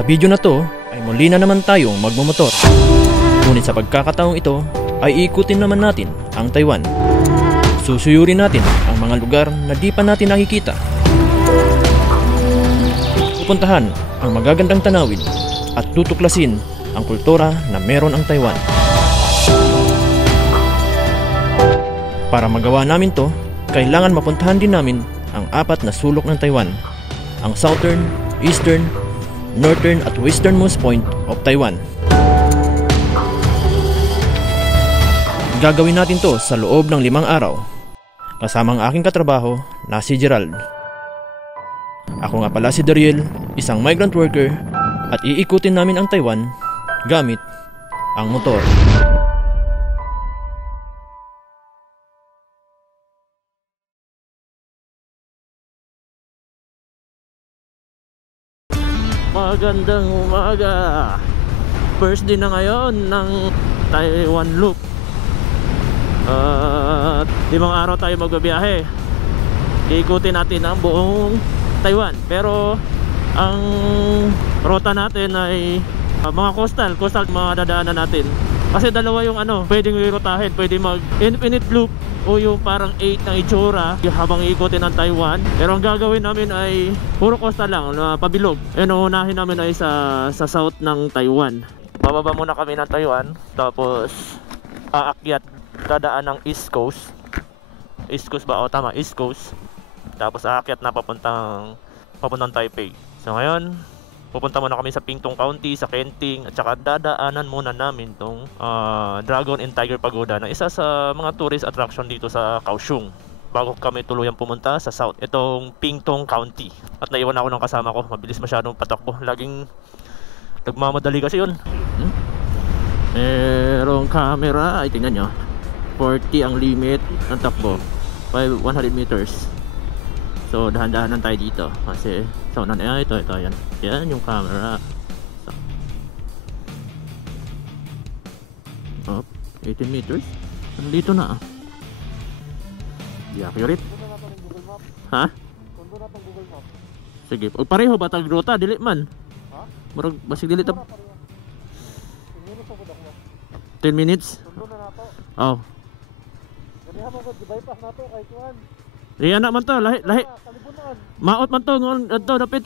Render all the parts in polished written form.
Sa video na to ay muli na naman tayong magmumotor. Ngunit sa pagkakataong ito ay iikutin naman natin ang Taiwan. Susuyurin natin ang mga lugar na di pa natin nakikita. Pupuntahan ang magagandang tanawin at tutuklasin ang kultura na meron ang Taiwan. Para magawa namin to, kailangan mapuntahan din namin ang 4 na sulok ng Taiwan. Ang southern, eastern, northern at westernmost point of Taiwan. Gagawin natin to sa loob ng 5 araw. Kasama ang aking katrabaho na si Gerald. Ako nga pala si Dariel, isang migrant worker, at iikutin namin ang Taiwan gamit ang motor. Magandang umaga! First day na ngayon ng Taiwan Loop. 5 araw tayo magbabiyahe. Iikutin natin ang buong Taiwan. Pero ang rota natin ay mga coastal mga dadaanan natin. Kasi dalawa yung pwedeng irotahin. Pwede mag infinite loop o yung parang 8 na itsura habang iikutin ng Taiwan. Pero ang gagawin namin ay puro coastal lang, pabilog. And unahin namin ay sa south ng Taiwan. Bababa muna kami ng Taiwan, tapos aakyat, dadaan ng East Coast. East Coast ba? O tama, East Coast. Tapos aakyat na papuntang Taipei. So ngayon, pupunta muna kami sa Pingtung County, sa Kenting, at saka dadaanan muna namin tong Dragon and Tiger Pagoda na isa sa mga tourist attraction dito sa Kaohsiung, bago kami tuluyang pumunta sa south, itong Pingtung County. At naiwan ako ng kasama ko, mabilis masyadong patakbo, laging nagmamadali kasi yun. Merong camera, ay tingnan nyo, 40 ang limit ng takbo, 100 meters. So dahan-dahanan tayo dito kasi so ito yan. Yan yung camera. So, 18 meters. Dito na. Di accurate. Ha? Sige, pareho ba tag ruta dili man? Ha? Murag basig dili tab. 10 minutes. Oh. Bypass nato kay kuan. Iya na man to, lahi. Maot man to, dapit.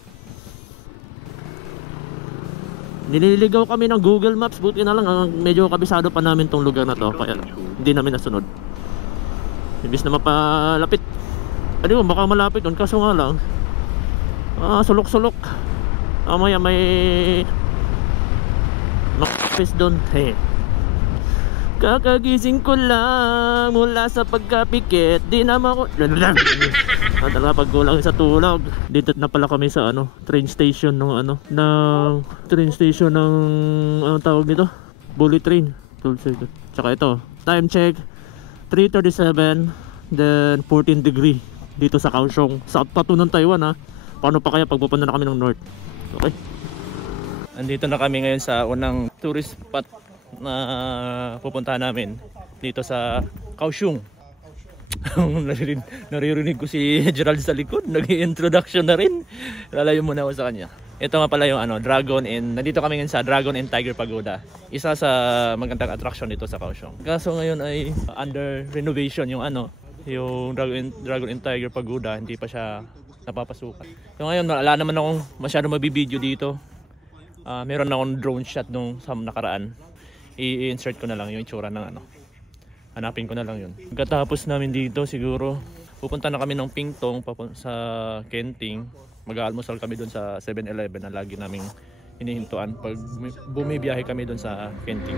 Nililigaw kami ng Google Maps, buti na lang medyo kabisado pa namin tong lugar na to, kaya hindi namin nasunod. Imbis na mapalapit. Ano mo, baka malapit doon, kaso nga lang sulok-sulok. Maya may makapis doon. Hey. Kakagising ko lang mula sa pagkapikit, di naman ako talaga pagkulang sa tulog. Dito na pala kami sa train station ng train station ng tawag nito, bullet train. Tsaka ito, time check 3:37, then 14 degree dito sa Kaohsiung. South pa to ng Taiwan ha. Paano pa kaya pagpupunta na kami ng north? Okay, andito na kami ngayon sa unang tourist spot na pupuntahan namin dito sa Kaohsiung. Naririnig ko si Gerald sa likod, nag-i-introduction na rin. Lalayo muna ako sa kanya. Ito nga pala yung nandito kami ngayon sa Dragon and Tiger Pagoda, isa sa magandang attraction dito sa Kaohsiung. Kaso ngayon ay under renovation yung Dragon and Tiger Pagoda, hindi pa siya napapasukan. So ngayon wala naman akong masyadong mabibideo dito. Meron akong drone shot nung sa nakaraan. I-insert ko na lang yung itsura ng hanapin ko na lang yun. Pagkatapos namin dito, siguro pupunta na kami ng Pingtung sa Kenting. Mag-aalmusal kami doon sa 7-Eleven na lagi naming hinihintuan pag bumibiyahe kami doon sa Kenting.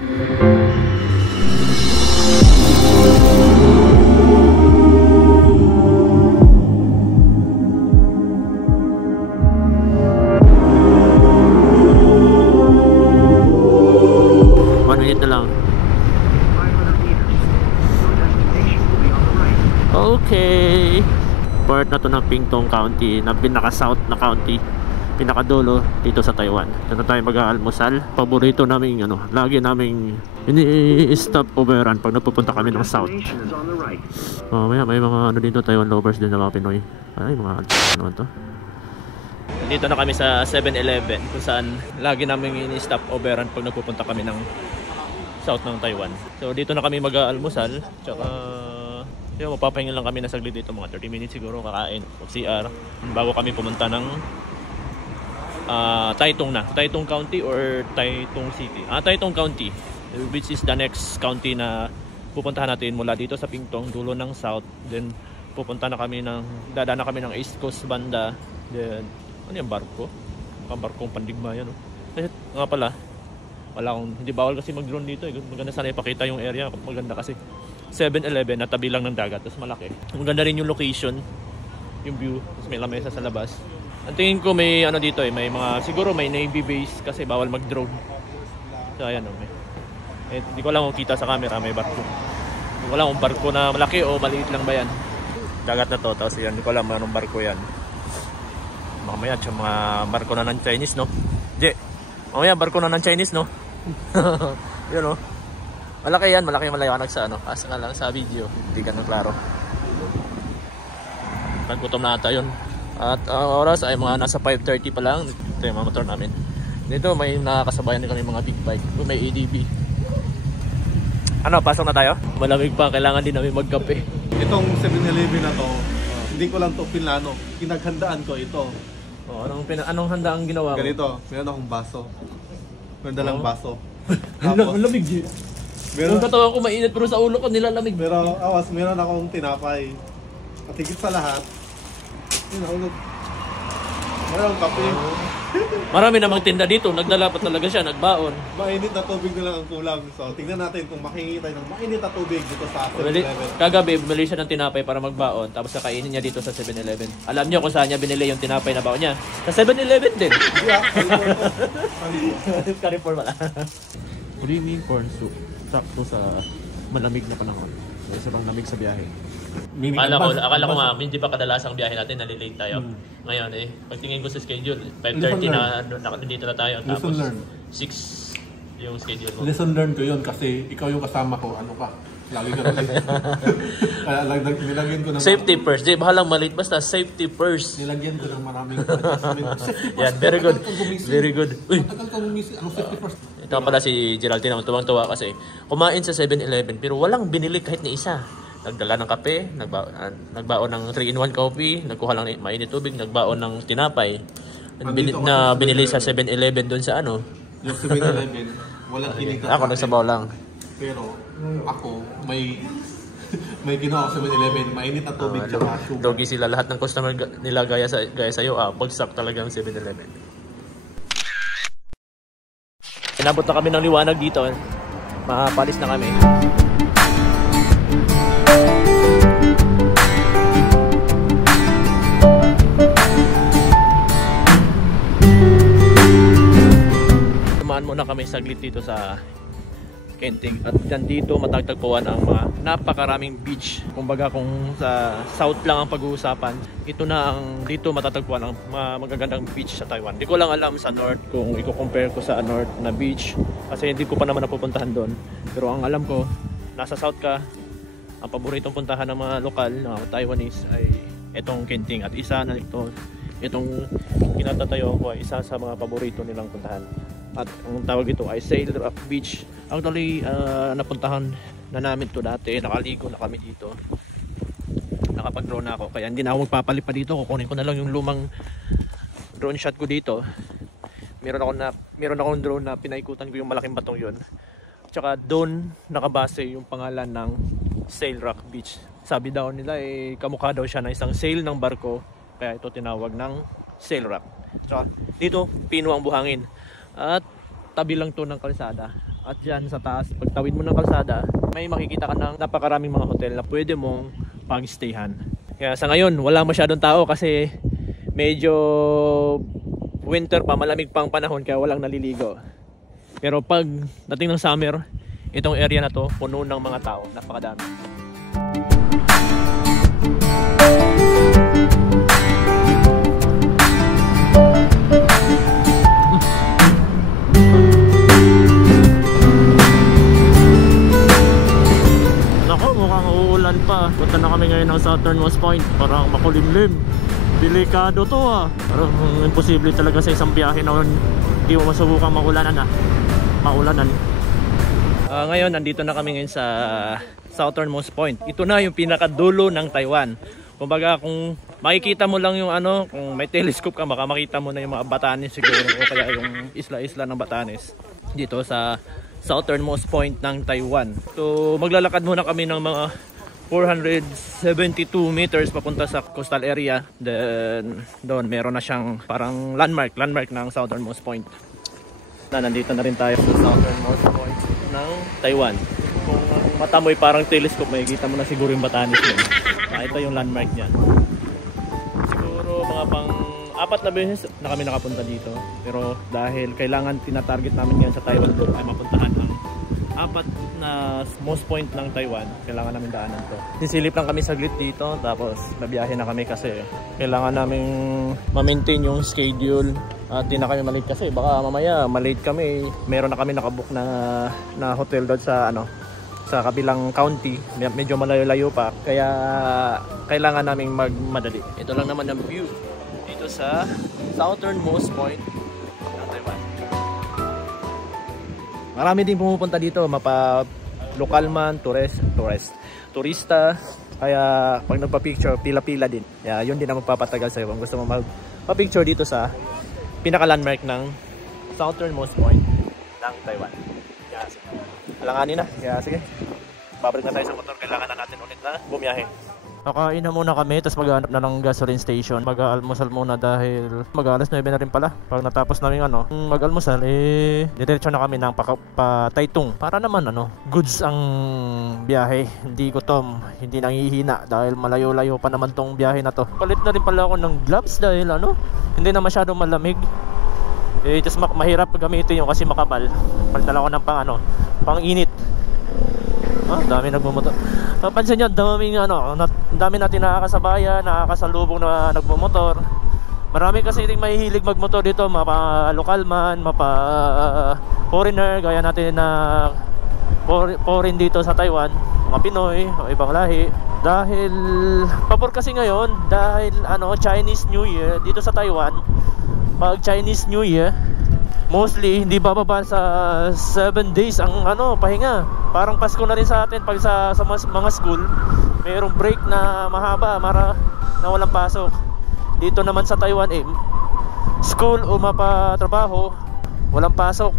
Okay, part na to ng Pingtung County, na pinaka-south na county, pinakadulo dito sa Taiwan. Dito tayo mag-aalmusal. Paborito namin lagi naming ini-stop overan pag napupunta kami ng south. May mga dito, Taiwan lovers din na mga Pinoy. Ay, mga to. Dito na kami sa 7-Eleven kung saan lagi namin ini-stop overan pag nagpupunta kami ng south ng Taiwan. So dito na kami mag-aalmusal. Tsaka yun, mapapahinga lang kami na saglit dito, mga 30 minutes siguro, kakain o CR bago kami pumunta ng Taitung na. Taitung County or Taitung City. Taitung County, which is the next county na pupuntahan natin mula dito sa Pingtung, dulo ng south. Then pupunta na kami dadaan na kami ng East Coast banda. Then ano yung barko? Mukhang barkong Pandigma yan. Kasi nga pala, hindi bawal kasi mag-drone dito. Maganda sana ipakita yung area. Maganda kasi 7-Eleven na tabi lang ng dagat. Tapos malaki. Maganda rin yung location, yung view. Tapos may lamesa sa labas. Ang tingin ko may ano dito may siguro may Navy base kasi bawal mag-drone. So ayan hindi ko lang kung kita sa camera, may barko. Hindi ko lang kung barko na malaki o maliit lang ba yan. Dagat na to, tapos yan, hindi ko alam anong barko yan. Mamaya mga barko na ng Chinese, no? Mamaya barko na ng Chinese, no? Yun, no? Malaki yan, maliwanag sa kasi nga lang sa video, hindi ganun klaro. Naggutom na ata yun. At ang oras ay mga nasa 5:30 pa lang. Ito yung mga motor namin. Dito may nakakasabayan din kami mga big bike. May ADB. Pasok na tayo? Malamig pa, kailangan din namin magkape. Itong 7-Eleven na to, hindi ko lang to pinlano. Pinaghandaan ko ito. Anong handa ang ginawa mo? Ganito, meron akong baso. Meron dalang baso. Ang lamig yun. Yung katawan ko mainit pero sa ulo ko nilalamig. Meron akong tinapay. At higit sa lahat, meron akong kape. Marami namang tinda dito, nagdala pa talaga siya, nagbaon. Mainit na tubig na lang ang kulang. So, tingnan natin kung makihingi tayo ng mainit na tubig dito sa 7-Eleven. Kagabi, bumili siya ng tinapay para magbaon, tapos kakainin niya dito sa 7-Eleven. Alam niyo kung saan niya binili yung tinapay na baon niya? Sa 7-Eleven din. Carrefour pala. Creamy corn soup. Sakto sa malamig na panahon. Sobrang lamig sa biyahe. Akala ko nga, hindi pa kadalasang biyahe natin, nalilate tayo. Ngayon pagtingin ko sa schedule, 5:30 na dito na tayo. Tapos 6 yung schedule mo. Lesson learned ko yun kasi ikaw yung kasama ko, lagi ka rin. Kaya nilagyan ko ng safety first, bahalang malit, basta safety first. Nilagyan ko ng maraming yan, very good. Very good. Uy, matagal ka gumising, safety first. Ito pala si Geraldine, ang tuwang-tuwa kasi kumain sa 7-Eleven pero walang binili kahit ni isa. Nagdala ng kape, nagbaon ng 3-in-1 coffee, nagkuha lang ng mainit tubig, nagbaon ng tinapay na binili sa 7-Eleven doon sa Yung 7-Eleven, walang kinikita. Ako nagsabaw lang. Pero ako, may ginawa sa 7-Eleven, mainit na tubig tsaka sugar. Dogi sila, lahat ng customer nila gaya sa iyo, bagsak talaga ang 7-Eleven. Inabot na kami ng liwanag dito. Mapalis na kami. Muna kami saglit dito sa Kenting at dito matagtagpuan ang mga napakaraming beach. Kumbaga kung sa south lang ang pag-uusapan, ito na ang dito matatagpuan ang mga magagandang beach sa Taiwan. Hindi ko lang alam sa north kung i-compare ko sa north na beach kasi hindi ko pa naman napupuntahan doon. Pero ang alam ko, nasa south ka, ang paboritong puntahan ng mga lokal na Taiwanese ay itong Kenting at isa na itong kinatatayo ko ay isa sa mga paborito nilang puntahan. At ang tawag ito ay Sail Rock Beach. Actually, napuntahan na namin to dati. Nakaligo na kami dito. Nakapag-drone na ako. Kaya hindi na ako magpapalit pa dito. Kukunin ko na lang yung lumang drone shot ko dito. Meron akong drone na pinaikutan ko yung malaking batong yon. Tsaka doon nakabase yung pangalan ng Sail Rock Beach. Sabi daw nila kamukha daw siya ng isang sail ng barko. Kaya ito tinawag ng Sail Rock. Tsaka dito, pino ang buhangin. At tabi lang to ng kalsada. At dyan sa taas, pagtawid mo ng kalsada, may makikita ka ng napakaraming mga hotel na pwede mong pag-stayhan. Kaya sa ngayon, wala masyadong tao kasi medyo winter pa, malamig pang panahon kaya walang naliligo. Pero pag dating ng summer, itong area na to puno ng mga tao, napakadami. Nako, mukhang uulan pa. Punta na kami ngayon ng southernmost point, parang makulimlim. Delikado to Parang imposible talaga sa isang biyahe na hindi mo masubukang maulanan Maulanan. Ngayon, nandito na kami ngayon sa southernmost point. Ito na yung pinakadulo ng Taiwan. Kumbaga, kung makikita mo lang yung kung may telescope ka, baka makita mo na yung mga Batanes siguro o kaya yung isla-isla ng Batanes dito sa southernmost point ng Taiwan. So, maglalakad muna kami ng mga 472 meters papunta sa coastal area. Then, doon meron na siyang parang landmark ng southernmost point. Nandito na rin tayo sa southernmost point ng Taiwan. Kung mata mo parang telescope, makikita mo na siguro yung Batanes yun. Ito yung landmark niya. Siguro mga pang 4 na beses na kami nakapunta dito. Pero dahil kailangan tinatarget namin ngayon sa Taiwan ay mapuntahan ang 4 na most point ng Taiwan, kailangan namin daanan to. Sisilip lang kami saglit dito, tapos babiyahe na kami kasi kailangan namin ma-maintain yung schedule. At di na kami malate kasi baka mamaya malate kami. Meron na kami nakabook na hotel doon sa sa kabilang county, medyo malayo-layo pa, kaya kailangan naming magmadali. Ito lang naman ang view dito sa southernmost point ng Taiwan. Marami din pumupunta dito, lokal man, turista. Kaya pag nagpa-picture, pila-pila din. Yun din ang magpapatagal sa'yo kung gusto mo magpa-picture dito sa pinaka-landmark ng southernmost point ng Taiwan. Alanganin na, kaya sige, babalik na tayo sa motor. Kailangan na natin ulit na bumiyahe. Kakain na muna kami, tapos maghanap na ng gasoline station. Mag-aalmusal muna dahil mag-alas 9 na rin pala. Pag natapos namin mag-almusal, diretso na kami ng pa-Taitung. Para naman goods ang biyahe. Hindi gutom, hindi nangihina dahil malayo-layo pa naman tong biyahe na to. Palit na rin pala ako ng gloves dahil hindi na masyadong malamig. Just mahirap gamitin yung kasi makapal. Palitan ako ng pang-init. Dami nagmumotor. Pansin nyo, dami natin nakakasabayan, nakakasalubong na nagmumotor. Marami kasi rin mahihilig magmotor dito, mapa-local man, mapa-foreigner, gaya natin na foreign dito sa Taiwan, mga Pinoy o ibang lahi. Dahil pabor kasi ngayon, dahil Chinese New Year dito sa Taiwan. Pag Chinese New Year, mostly hindi bababa sa 7 days ang pahinga. Parang Pasko na rin sa atin pag sa mga school, mayroong break na mahaba na walang pasok. Dito naman sa Taiwan school o mapatrabaho, walang pasok.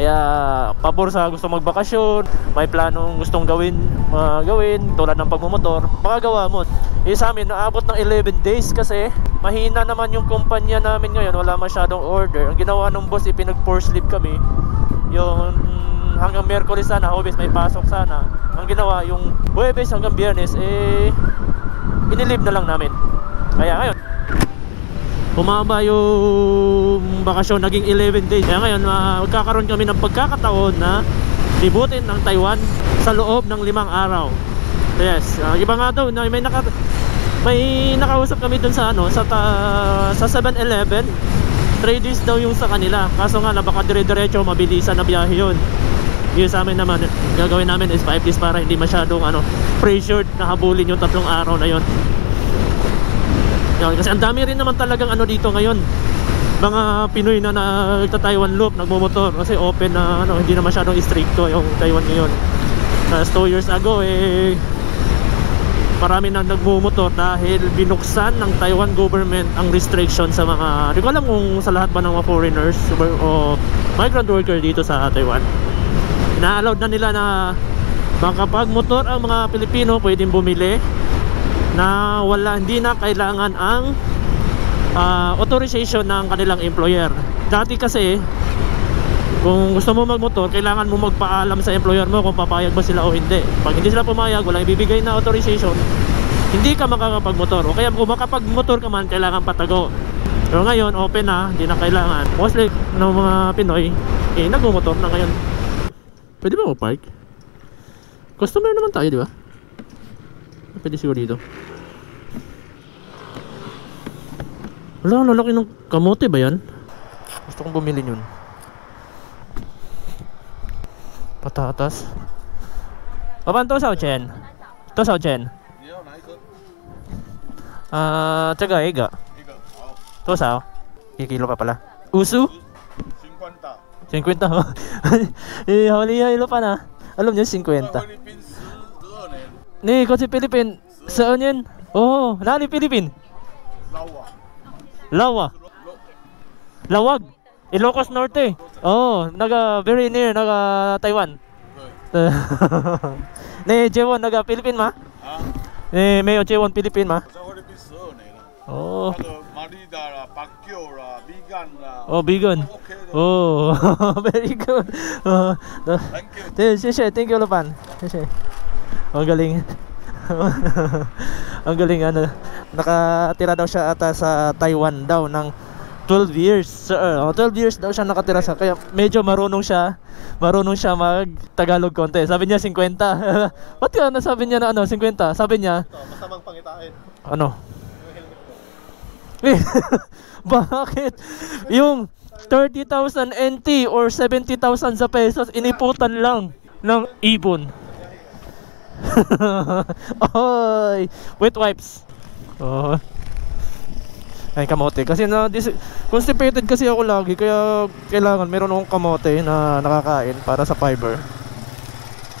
Kaya pabor sa gusto magbakasyon, may planong gustong gawin tulad ng pagmumotor, makagawa mo. Sa amin naabot ng 11 days kasi mahina naman yung kumpanya namin ngayon, wala masyadong order. Ang ginawa ng boss, pinag-force leave kami. Yung hanggang Miyerkules sana, Huwebes may pasok sana. Ang ginawa yung Huwebes hanggang Biyernes inilib na lang namin. Kaya ngayon humaba yung bakasyon, naging 11 days. Kaya ngayon magkakaroon kami ng pagkakataon na libutin ng Taiwan sa loob ng 5 araw. Yes, iba nga daw, may nakausap kami dun sa sa 7-Eleven. 3 days daw yung sa kanila. Kaso nga baka dire-diretso, mabilisan na biyahe yun. Yung sa amin naman, gagawin namin is 5 days para hindi masyadong pressured na habulin yung 3 araw na yun. Kasi ang dami rin naman talagang dito ngayon, mga Pinoy na nagta-Taiwan loop, nagmumotor. Kasi open na hindi na masyadong stricto yung Taiwan ngayon. 2 years ago marami na nagmumotor dahil binuksan ng Taiwan government ang restriction sa mga, hindi ko alam kung sa lahat ba ng mga foreigners o migrant worker dito sa Taiwan. Na-allowed na nila na makapagmotor ang mga Pilipino, pwedeng bumili na hindi na kailangan ang authorization ng kanilang employer. Dati kasi kung gusto mo magmotor, kailangan mo magpaalam sa employer mo kung papayag ba sila o hindi. Pag hindi sila pumayag, walang ibibigay na authorization, hindi ka makakapagmotor. O kaya kung makapagmotor ka man, kailangan patago. Pero ngayon, open na, hindi na kailangan. Mostly ng mga Pinoy nagmumotor na ngayon. Pwede ba mag-park? Customer naman tayo, di ba? Pwede siguro dito. Wala, lalaki ng kamote ba yan? Gusto kong bumili yun. Patatas. Papan, 多少钱？多少钱？这个一个多少？1 kilo pa pala. Uso? 50. Eh, huli-hilo pa na. Alam niyo, 50. Ni, kasi Philippine. Saan yan? Oh, nani Philippine? Lawa. Lawag. Ilocos Norte. Oh, very near, Taiwan. 네, 재원 나가 필리핀 마? 네, 매요 재원 필리핀 마? 오. Oh, vegan. Oh, very good. Thank you, Lapan. Ang galing. Ang galing ano. Nakatira daw siya ata sa Taiwan daw ng 12 years. 12 years daw siya nakatira sa, kaya medyo marunong siya mag-Tagalog konti. Sabi niya 50. Ba't ka nasabi niya na 50? Sabi niya Masamang pangitain. ano? Bakit? Yung 30,000 NT or 70,000 sa pesos iniputan lang ng ibon. Oy, wet wipes. Oh. Ay, kamote. Kasi constipated kasi ako lagi, kaya kailangan meron akong kamote na nakakain para sa fiber.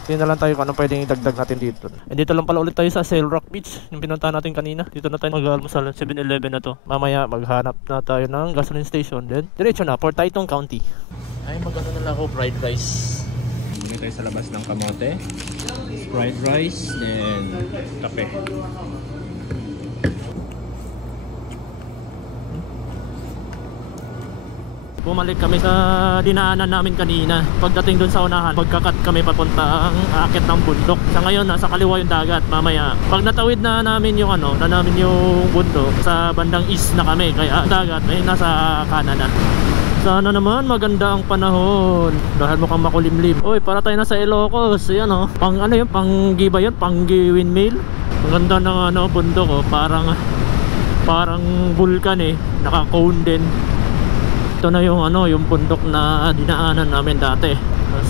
Tingnan na lang tayo kung anong pwedeng idagdag natin dito. And dito lang pala ulit tayo sa Sail Rock Beach, yung pinuntahan natin kanina. Dito na tayo mag-almusal, 7-Eleven na to. Mamaya maghanap na tayo ng gasoline station. Then diretso na, Port Taytong County. Ay, magano na lang ako fried rice. Bumili tayo sa labas ng kamote, fried rice, then kape. Bumalik kami sa dinaanan namin kanina. Pagdating dun sa unahan, pagkakat kami papuntang akit ng bundok. Sa ngayon, nasa kaliwa yung dagat. Mamaya, pag natawid na namin yung yung bundok, sa bandang east na kami. Kaya dagat ay nasa kanan na. Sana naman maganda ang panahon dahil mukhang makulimlim. Uy, para tayo na sa Ilocos. Ayan pang yun, panggi ba yun? Panggi windmill. Ang ganda ng bundok parang vulkan naka-cone din. Ito na yung bundok na dinaanan namin dati.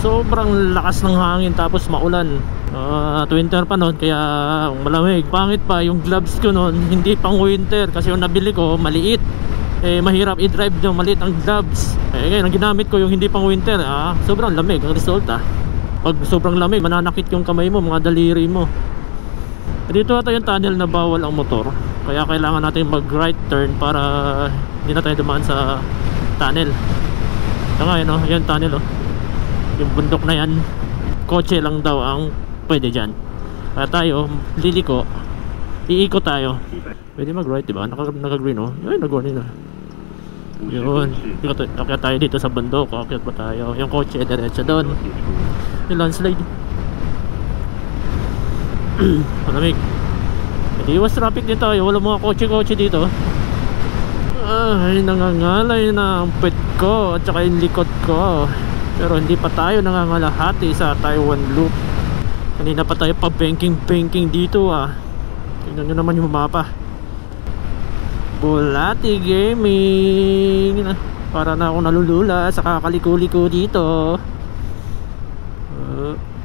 Sobrang lakas ng hangin tapos maulan. Winter pa noon kaya malamig. Pangit pa yung gloves ko noon, hindi pang winter kasi yung nabili ko maliit. Mahirap i-drive yung maliit ang gloves. Ngayon ang ginamit ko yung hindi pang winter. Sobrang lamig ang resulta. Pag sobrang lamig, mananakit yung kamay mo, mga daliri mo. Dito ata yung tunnel na bawal ang motor. Kaya kailangan natin mag right turn para hindi na tayo dumaan sa tunnel. Ito nga yan tunnel yung bundok na yan, kotse lang daw ang pwede dyan. Kaya tayo liliko, iikot tayo. Pwede mag right diba? Naka green ay nag-green na yun. Akit tayo dito sa bundok, akit pa tayo. Yung kotse diretso doon, yung landslide. Malamig. Iwas traffic dito, wala mga kotse dito. Ay, nangangalay na ang pet ko at saka yung likod ko. Pero hindi pa tayo nangangalahati sa Taiwan Loop. Kanina pa tayo pa banking dito Tingnan nyo naman yung mapa. Bulati Gaming. Para na ako nalulula sa kakaliko-liko dito.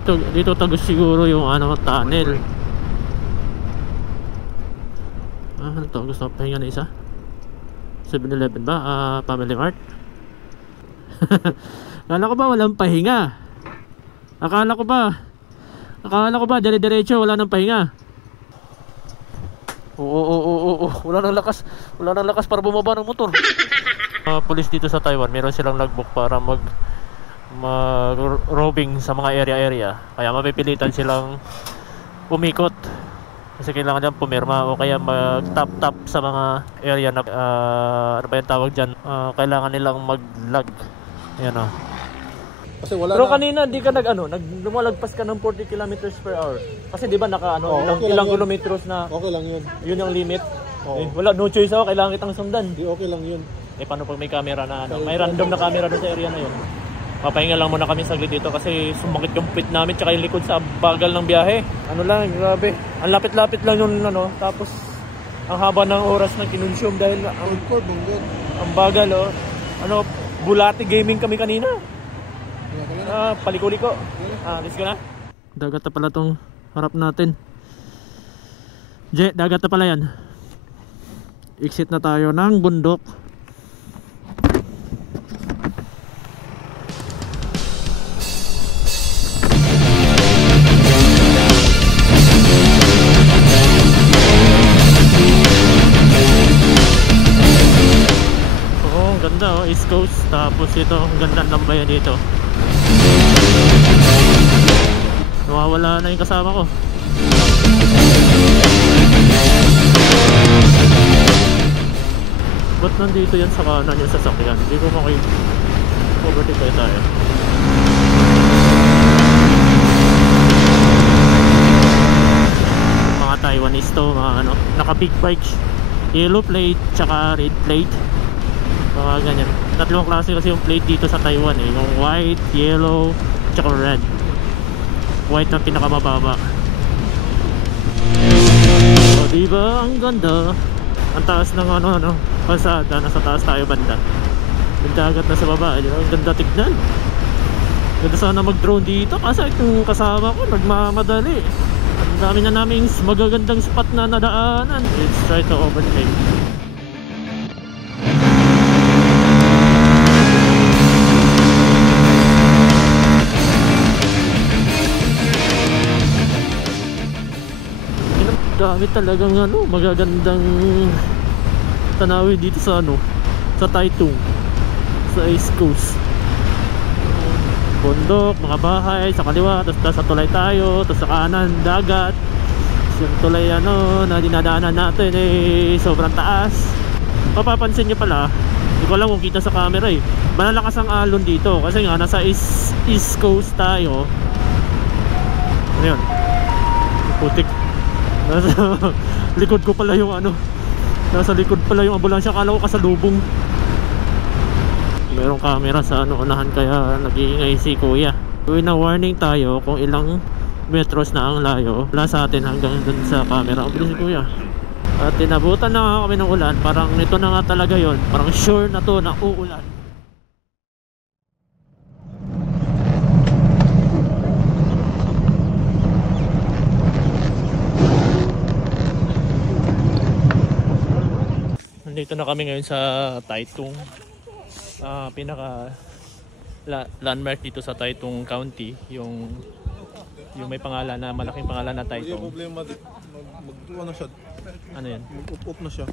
Dito tagos siguro yung tunnel. Ano to? Gusto ko pahinga na isa? 7-Eleven ba? Family Mart? Akala ko ba walang pahinga? Akala ko ba dire-diretso wala nang pahinga? Oo. Wala nang lakas para bumaba ng motor. Police dito sa Taiwan, meron silang logbook para mag roving sa mga area. Kaya mapipilitan silang umikot. Kasi kailangan dyan pumirma o kaya mag-tap sa mga area na ano ba yung tawag dyan, kailangan nilang mag-lag. Ayan Kasi wala pero kanina hindi ka lumalagpas ka ng 40 kilometers per hour. Kasi di ba ilang kilometers na okay lang yun. Yun yung limit. Wala, no choice ako, kailangan kitang sundan. Di okay lang yun. Paano pag may camera na may random na camera doon sa area na yun? Papahinga lang muna kami saglit dito kasi sumakit yung pit namin tsaka yung likod sa bagal ng biyahe. Grabe. Ang lapit-lapit lang yung tapos ang haba ng oras na kinonsume dahil ang bagal Bulati Gaming kami kanina. Paliko-liko. Let's go na. Dagat na pala tong harap natin. Dagat na pala yan. exit na tayo ng bundok. Oo, ang ganda oh, East Coast. Tapos ito, ang ganda ng bayan dito. Nawawala na yung kasama ko. Ba't nandito yan sa kanan yung sasakyan? Hindi ko makita. Overtake kayo tayo. Mga Taiwanese to, mga ano, naka big bikes. Yellow plate, tsaka red plate. Mga ganyan. Tatlong klase kasi yung plate dito sa Taiwan eh. Yung white, yellow, tsaka red. White na pinakamababa. O diba? Ang ganda. Ang taas ng ano, pasada. Nasa taas tayo banda. Yung dagat na sa baba. Ang ganda tignan. Ganda sana mag-drone dito. Kasi yung kasama ko nagmamadali. Ang dami na naming magagandang spot na nadaanan. Let's try to overtake. Dami talagang ano, magagandang tanawin dito sa ano, sa Taitung, sa East Coast. Bundok, mga bahay sa kaliwa, tapos sa tulay tayo, tapos sa kanan dagat. Tapos yung tulay ano na dinadaanan natin eh sobrang taas. Mapapansin niyo pala, hindi ko alam kung kita sa camera eh, malalakas ang alon dito kasi nga nasa East Coast tayo. Ano yun? Putik. Nasa likod ko pala yung ano, nasa likod pala yung ambulansya. Akala ko kasalubong. Merong camera sa ano unahan kaya nag-iingay si kuya. Na warning tayo kung ilang metros na ang layo mula sa atin hanggang dun sa camera. Ang bilis si kuya. At tinabutan na nga kami ng ulan. Parang ito na nga talaga yon. Parang sure na to na uulan. Dito na kami ngayon sa Taitung, pinaka landmark dito sa Taitung County, yung may pangalan na malaking pangalan na Taitung. Yung problema ano siya? Ano yan? Mag-off na siya.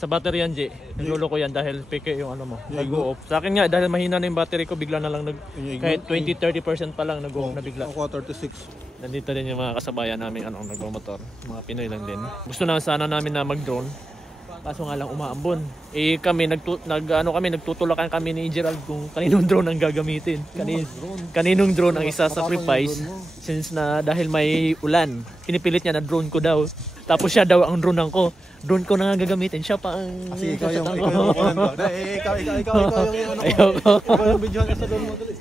Sa battery yan, J. Nagluloko yan dahil peke yung ano mo. Nag-off. Sa akin nga dahil mahina na yung battery ko, bigla na lang kahit 20-30% pa lang nag-off na bigla. Ako 36. Nandito din yung mga kasabayan namin nagmomotor. Mga Pinoy lang din. Gusto na sana namin na mag-drone. Kaso nga lang umaambon. Eh kami nagtutulakan kami ni Gerald kung kaninong drone ang gagamitin. Kaninong drone ang isa-sacrifice since na dahil may ulan. Pinipilit niya na drone ko daw. Tapos siya daw ang drone ko. Drone ko na nga gagamitin. Siya pa ang kasi ikaw yung ikaw yung videohan ka sa drone mo dali.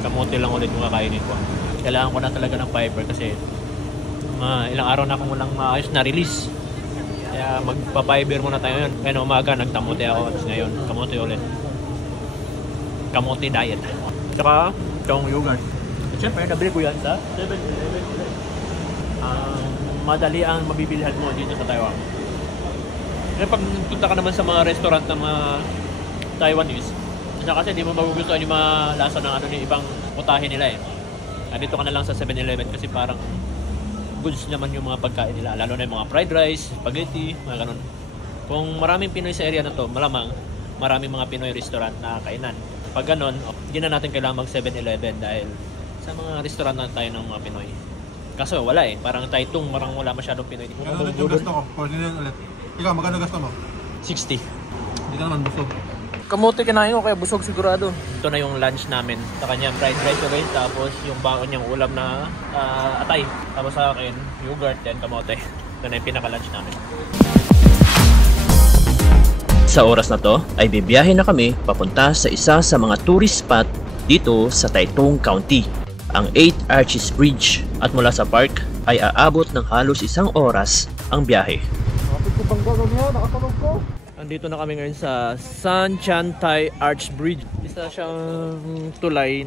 Kamote lang ulit yung kakainin ko. Kailangan ko na talaga ng fiber kasi ilang araw na akong walang maayos na release. Kaya magpa-fiber muna tayo ngayon. Kaya umaga nagtamote ako. Tapos ngayon, kamote ulit. Kamote diet. Tsaka, itong yogurt. At syempre, nabili ko yan sa 7-Eleven. Madali ang mabibilhan mo dito sa Taiwan. Kaya pag punta ka naman sa mga restaurant ng mga Taiwanese, kasi di mo magugustuhan yung mga lasa ng yung ibang putahe nila eh. Dito ka na lang sa 7-Eleven kasi parang goods naman yung mga pagkain nila. Lalo na yung mga fried rice, spaghetti, mga ganun. Kung maraming Pinoy sa area na to, malamang maraming mga Pinoy restaurant na kainan. Pag ganun, hindi na natin kailangan mag 7-Eleven dahil sa mga restaurant na tayo ng mga Pinoy. Kaso wala eh. Parang Taitung, parang wala masyadong Pinoy. Magkano ulit yung gasto ko? 49 ulit. Ikaw, magkano gasto mo? 60. Hindi ka naman busog. kamote kinain ko kaya busog sigurado. Ito na yung lunch namin. Sa kanya fried rice ulit, tapos yung baon niyang ulam na atay. Tapos sa akin, yogurt and kamote. Ito na yung pinaka-lunch namin. Sa oras na to ay bibiyahe na kami papunta sa isa sa mga tourist spot dito sa Taitung County, ang 8 Arches Bridge, at mula sa park ay aabot ng halos 1 oras ang biyahe. Andito na kami ngayon sa San Chan Tai Arch Bridge. Isa siyang tulay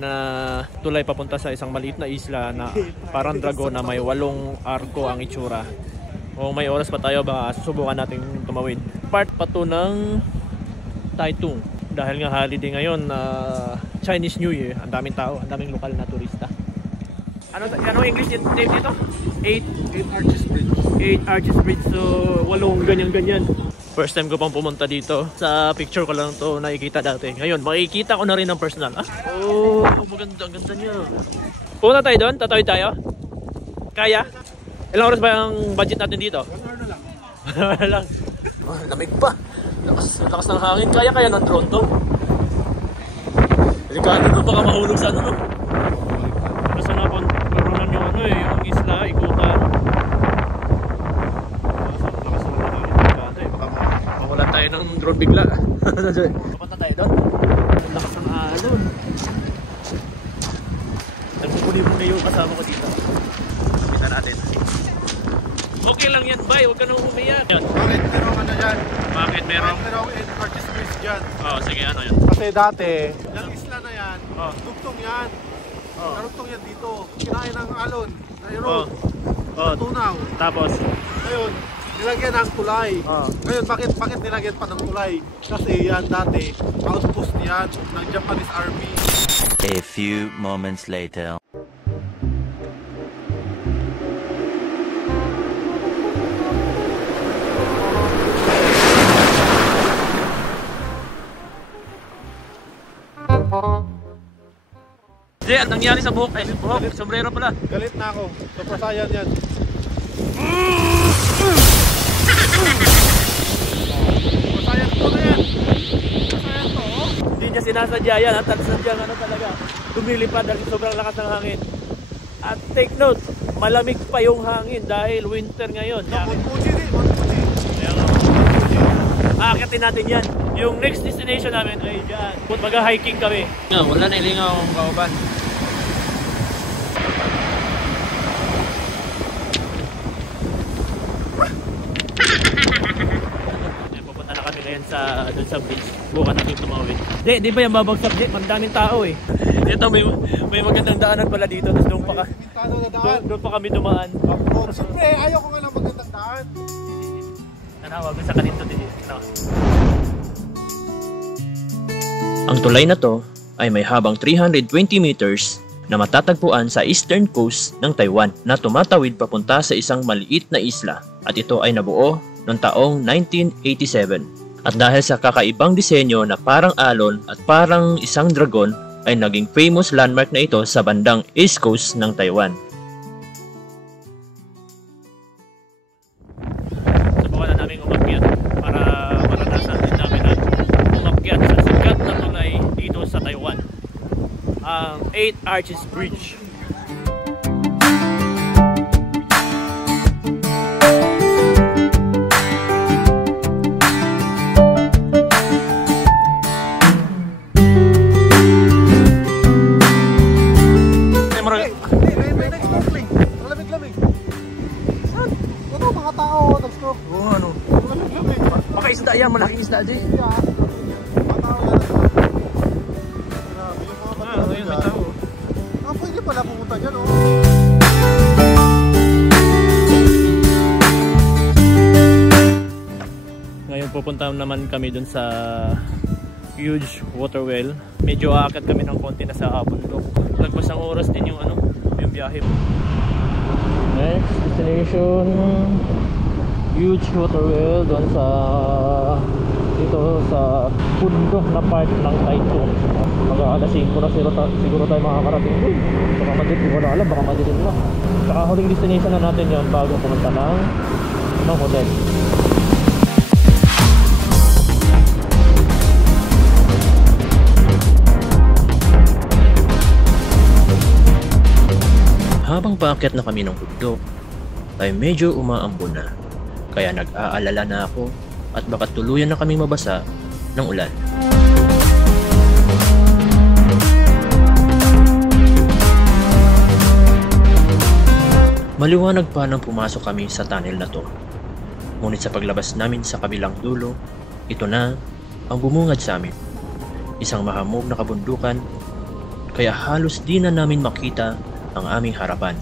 papunta sa isang maliit na isla na parang dragon na may 8 arko ang itsura. O may oras pa tayo, baka susubukan natin tumawid. Part pa to ng Taitung. Dahil nga holiday ngayon, Chinese New Year, ang daming tao, ang daming lokal na turista. Ano English name dito? 8 Arches Bridge. 8 Arches Bridge, so 8 ganyan-ganyan. First time ko pang pumunta dito. Sa picture ko lang to nakikita dati. Ngayon, makikita ko na rin ng personal. Oh, maganda, ang ganda niya. Pumunta tayo doon? Tatawid tayo? Kaya? Ilang oras ba ang budget natin dito? 1 hour na lang. 1 hour na lang. Oh, lamig pa. Lakas ng hangin. Kaya ng drone to. Delikado no, baka mahulog sa ano no. Basta na po, naroon yung ano eh, yung isla, ikutan. Lakas ng hangin. Delikado eh, baka mawalan tayo ng drone bigla. Papunta tayo doon. Lakas ng alon. Nagpupuli-puli na yung kasama ko dito. Kita natin. Okay lang yan, bay. Huwag ka nang umiyak. Bakit merong ano dyan? Bakit merong? Bakit merong 8 Arches Bridge dyan? Oo, sige, ano yan? Kasi dati, yung isla na yan, dugtong yan. Oh. Narugtong yan dito. Kinain ng alon, na Oh. erode, natunaw. Tapos? Ngayon, nilagyan ng tulay. Ngayon, bakit nilagyan pa ng tulay? Kasi yan dati, outpost yan ng Japanese Army. A few moments later. Hindi, ang nangyari sa buhok, ay buhok, sombrero pala. Galit na ako. Super Saiyan yan. Super Saiyan to na yan. Super Saiyan to, oh. Hindi niya sinasadya yan, at sadyang ano talaga, lumilipad dahil sobrang lakas ng hangin. At take note, malamig pa yung hangin dahil winter ngayon. Mount Fuji din, Mount Fuji. Aakyatin natin yan. Yung next destination namin ay dyan. Mag-hiking kami. Wala na ilingaw akong kauban. Pupunta na kami ngayon dun sa beach. Bukan natin tumawid. Di ba yung babagsak? Mandaming tao eh. Dito may magandang daanan pala dito. Tapos doon pa kami dumaan. Siyempre, ayaw ko nga ng magandang daan. Nanawag sa kanito din. Ang tulay na to ay may habang 320 meters na matatagpuan sa eastern coast ng Taiwan na tumatawid papunta sa isang maliit na isla, at ito ay nabuo noong taong 1987. At dahil sa kakaibang disenyo na parang alon at parang isang dragon, ay naging famous landmark na ito sa bandang east coast ng Taiwan. Subukan na namin umakyat para maranasan din namin ang umakyat sa sikat na tulay dito sa Taiwan, ang 8 Arches Bridge. Isda yan, malaking isda dyan. Ayun, may tao. Pwede pala pumunta dyan, oh. Ngayon pupunta naman kami dun sa huge water well. Medyo aakyat kami ng konti na sa bundok. Lagpas ang oras din yung biyahe. Next destination, huge water well doon sa dito sa pundo na part ng Taitung. Mag-aalas 5 na siguro tayo makakarating doon. Baka madilim, wala alam, baka madilim na. Saka huling destination na natin yon bago pumunta ng hotel. Habang paakyat na kami ng bundok, ay medyo umaambon na. Kaya nag-aalala na ako at baka tuluyan na kaming mabasa ng ulan. Maliwanag pa nang pumasok kami sa tunnel na to. Ngunit sa paglabas namin sa kabilang dulo, ito na ang bumungad sa amin. Isang mahamog na kabundukan, kaya halos di na namin makita ang aming harapan.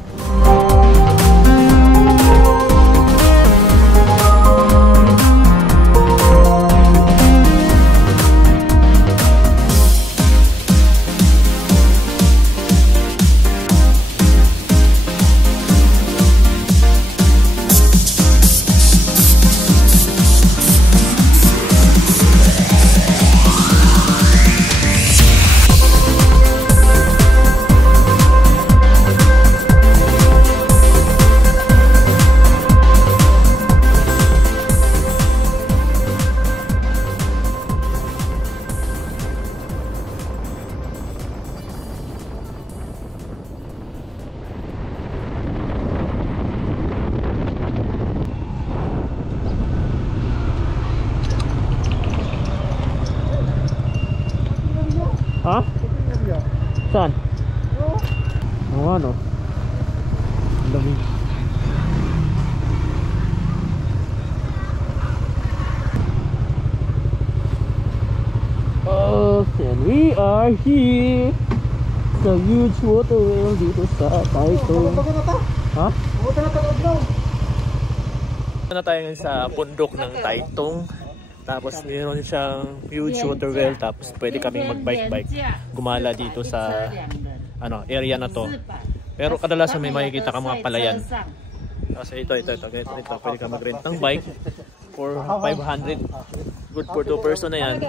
Ha? Saan? Oo, ano? Ang dami. Oh, and we are here sa huge water wheel dito sa Taytong. Ha? Ito na tayo ngayon sa bundok ng Taytong. Tapos meron siyang huge water well, tapos pwede kaming mag-bike gumala dito sa area na to. Pero kadalasan may makikita ka mga palayan. Kasi ito, pwede ka mag-rent ng bike for 500. Good for 2 person na yan.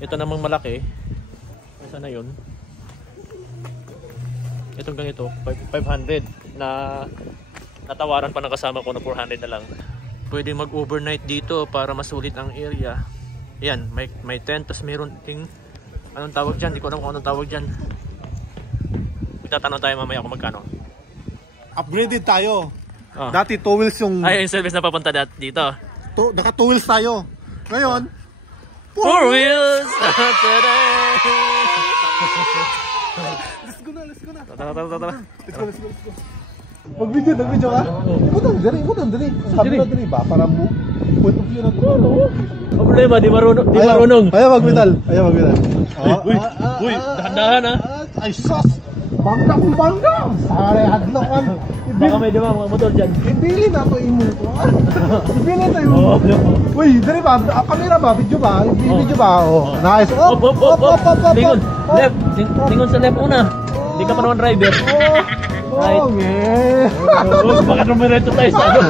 Ito namang malaki. Saan na yun? Itong ganito, 500 na natawaran pa ng kasama ko na 400 na lang. Pwede mag-overnight dito para masulit ang area. Yan, may tent, tapos mayroon ting anong tawag dyan, hindi ko alam kung anong tawag dyan. Itatanong tayo mamaya kung magkano. Upgraded tayo. Oh. Dati 2 wheels yung... Ay, yung service na papunta dito. Naka 2 wheels tayo. Ngayon, 4 wheels! Let's go na. Tara. Let's go. Mag-video ka? Ikutan dali. Sabi na dali ba? Para mo, point of view na ito. Problema, di marunong. Ayaw mag-vital. Uy, dahan-dahan ha. Ay, sus! Bangga! Sari, hadlokan. Baka may diba mga motor dyan. Ibili na ito imo ito. Ibili na ito. Uy, dali ba? Kamera ba? Video ba? Video ba? Nice. Op. Lingon. Left. Lingon sa left una. Hindi ka pa naman driver. Right. Baka numereto tayo sa ano.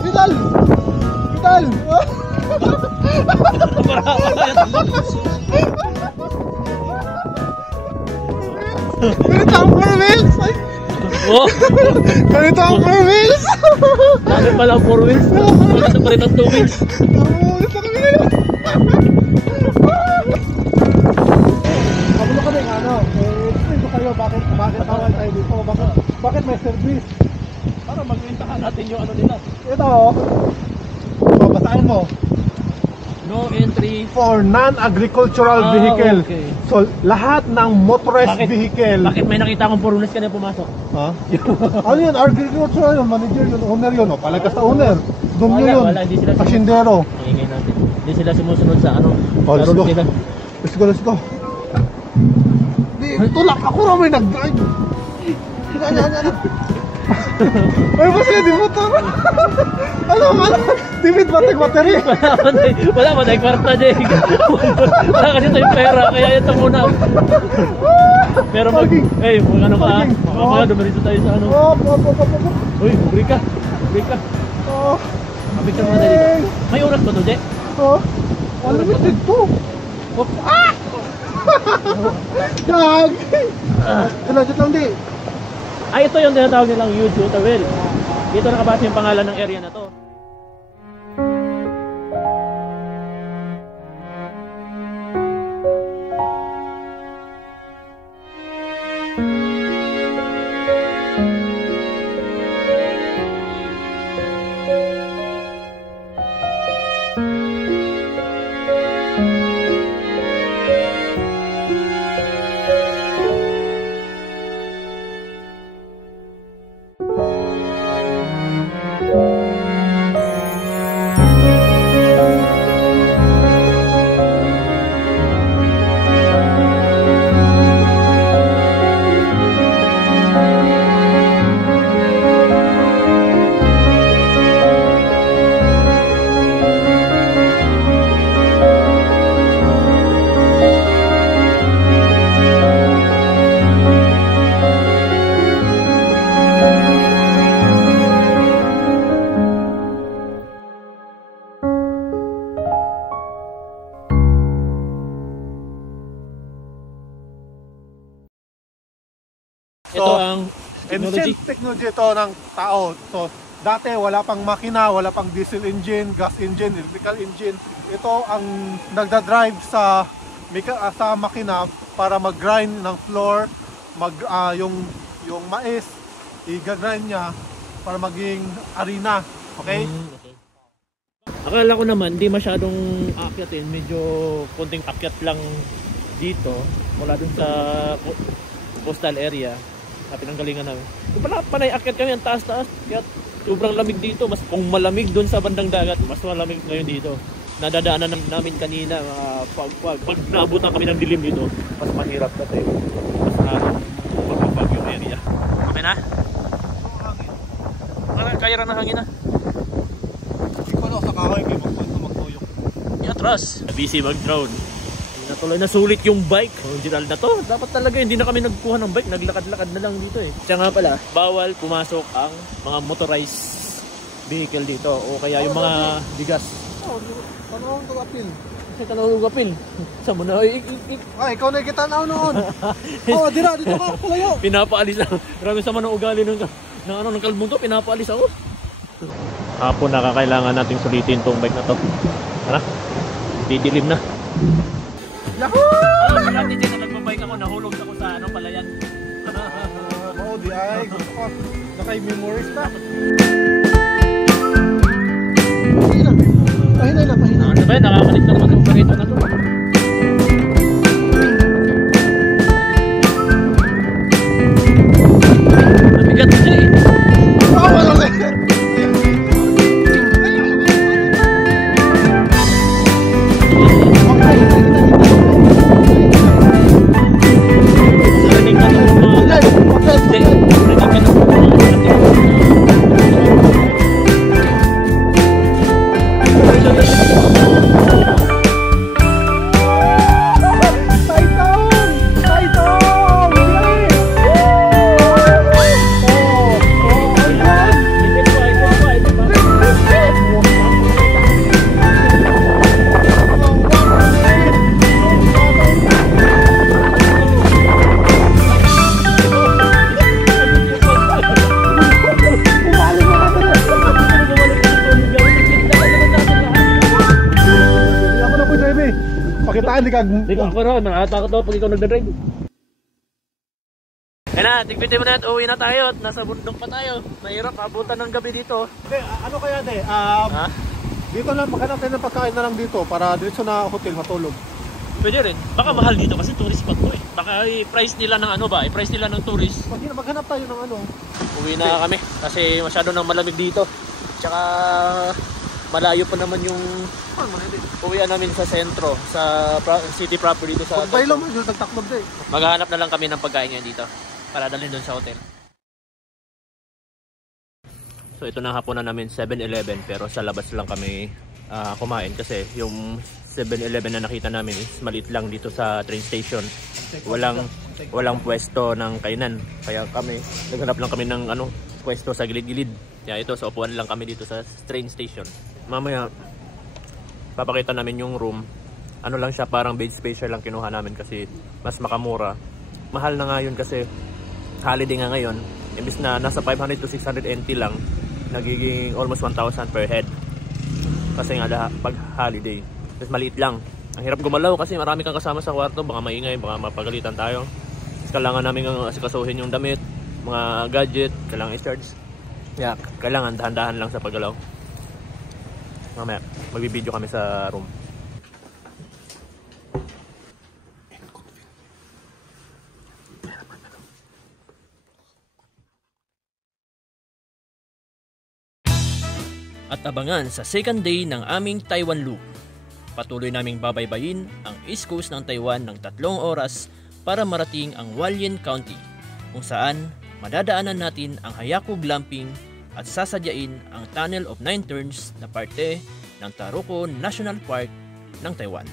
Vital! Ganito ang 4 wheels! Ganito ang 4 wheels! Dati pala 4 wheels. Maganda pa rin ang 2 wheels. Magulo kami ng ano. Explain ko kayo bakit tawal tayo dito. Bakit may service? Para mag-wintahan natin yung ano nila. Ito babasahin mo. No entry For non-agricultural vehicle. Okay. So, lahat ng motorized vehicle. Bakit may nakita akong 4 wheels ka na pumasok? Ha? Ano yun? Agricultural yun, manager yun, owner yun. Palag ka sa owner. Doon nyo yun. Wala, hindi sila Pasindero. ingay natin. Hindi sila sumusunod sa ano. Let's go. Nila. Let's go. Tulak ako raw may nag-drive. Ano? Ay, ba sila di motor? Ano? Tipid batik battery. Wala man tayo kwarta dyan. Wala kasi tayo pera, kaya ito muna. Pero ano ka? Mamaya dumarito tayo sa ano. Uy, break ka. Mapicture muna tayo dito. May oras ba ito, Jay? Unlimited to. Gag! Dito lang di. Ay, ito yung tinatawag nilang huge water well. Dito nakabase yung pangalan ng area na to. ito ang technology. Ancient technology ito ng tao. So, dati wala pang makina, wala pang diesel engine, gas engine, electrical engine. Ito ang nagdadrive sa makina para mag-grind ng floor, yung mais, i-grind niya para maging arena. Okay? Okay. Akala ko naman hindi masyadong aakyatin, medyo konting akyat lang dito mula dun sa coastal area na pinanggalingan namin. Kung pala panay akyat kami ang taas-taas, kaya sobrang lamig dito. Mas kung malamig dun sa bandang dagat, mas malamig ngayon dito. Nadadaanan namin kanina pag naabutan kami ng dilim dito, mas mahirap kasi mas magpapag yung area. Okay na? Kaya rin na hangin na. Hindi ko sa kahoy kayo magtuyok. Atras, busy mag-drone. Natuloy na sulit yung bike. Original na to. Dapat talaga hindi na kami nagkuha ng bike. Naglakad-lakad na lang dito eh. Kaya nga pala, bawal pumasok ang mga motorized vehicle dito. O kaya yung mga bigas. Paano ang apil? Kasi tanong apil. Sa mo na, Ikaw na kita na noon. Dito ka, palayo. pinapaalis ako. Marami sama ng ugali ng kalbong to. Pinapaalis ako. Hapon na kakailangan nating sulitin tong bike na to. Tara, didilim na. Yahoo! Alam natin dyan na nagbabike ako, nahulog ako sa palayan. Di ay. Gusto ko. Naka-memories pa. Pahinay lang. Ano ba yun? Nakakalit na naman yung parito na to. Nabigat na siya eh. Hindi ko ako ron, nakatakot ako pag ikaw nagdadrive. Kaya na, tigpitin mo na at uwi na tayo at nasa bundok pa tayo. Mahirap, abutan ng gabi dito. Ano kaya dito lang, maghanap tayo ng pagkain na lang dito para diretso na hotel matulog. Pwede rin. Baka mahal dito kasi tourist spot to eh. Baka i-price nila ng i-price nila ng tourist. Maghanap tayo ng Uwi na kami kasi masyado nang malamig dito. Tsaka malayo pa naman yung uwian namin sa sentro, sa city proper dito sa Baylo mo, yung nagtaklob din. Maghahanap na lang kami ng pagkain ngayon dito para dalhin doon sa hotel. So ito na hapon na namin 7-Eleven pero sa labas lang kami kumain kasi yung 7-Eleven na nakita namin is maliit lang dito sa train station. Walang pwesto ng kainan. Kaya kami naghanap lang kami ng pwesto sa gilid-gilid. Kaya ito sa upuan lang kami dito sa train station. Mamaya papakita namin yung room. Ano lang siya, parang bed spacer lang kinuha namin kasi mas makamura. Mahal na nga yun kasi holiday nga ngayon. Imbis na nasa 500 to 600 NT lang, nagiging almost 1,000 per head. Kasi nga pag holiday. Tapos maliit lang. Ang hirap gumalaw kasi marami kang kasama sa kwarto. Baka maingay, baka mapagalitan tayo. Kailangan namin asikasuhin yung damit, mga gadget, kailangan i-charge. Kaya kailangan dahan-dahan lang sa paggalaw. Mamaya, magbibideo kami sa room. At abangan sa second day ng aming Taiwan Loop. Patuloy naming babaybayin ang East Coast ng Taiwan ng 3 oras para marating ang Hualien County, kung saan madadaanan natin ang Hayaku Glamping at sasadyain ang Tunnel of 9 Turns na parte ng Taroko National Park ng Taiwan.